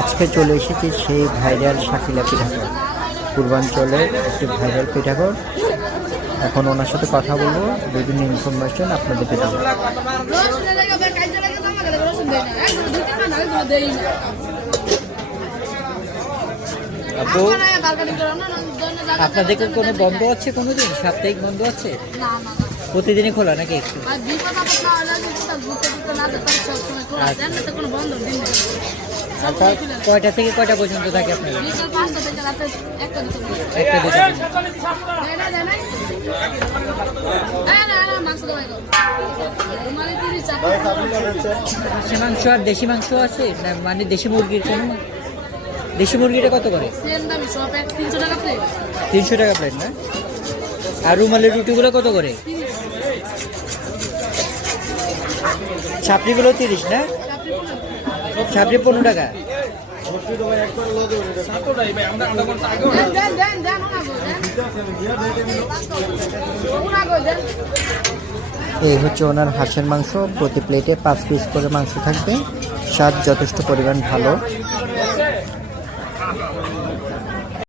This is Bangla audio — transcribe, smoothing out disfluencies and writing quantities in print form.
আজকে চলে এসেছি সেই ভাইরাল শাকিলা পিঠাঘর, পূর্বাঞ্চলের একটি ভাইরাল পিঠাঘর। এখন ওনার সাথে কথা বলবো, বিভিন্ন ইনফরমেশন আপনাদের পেতে হবে। আপু, আপনাদের কি কোনো বন্ধ আছে, কোনো দিন সাপ্তাহিক বন্ধ আছে? প্রতিদিনই খোলা নাকি? আচ্ছা, কয়টা থেকে কয়টা পর্যন্ত থাকে আপনাদের? একটা দুটো। হাঁসের মাংস আর দেশি মাংস আছে না? মানে দেশি মুরগির কোনো? দেশি মুরগিটা কত করে? 300 টাকা প্লেট না? আর রুমালের রুটিগুলো কত করে? ছাপড়িগুলো 30 না? ছাপড়ি 15 টাকা। এই হচ্ছে ওনার হাঁসের মাংস। প্রতি প্লেটে 5 পিস করে মাংস থাকবে। স্বাদ যথেষ্ট পরিমাণ ভালো।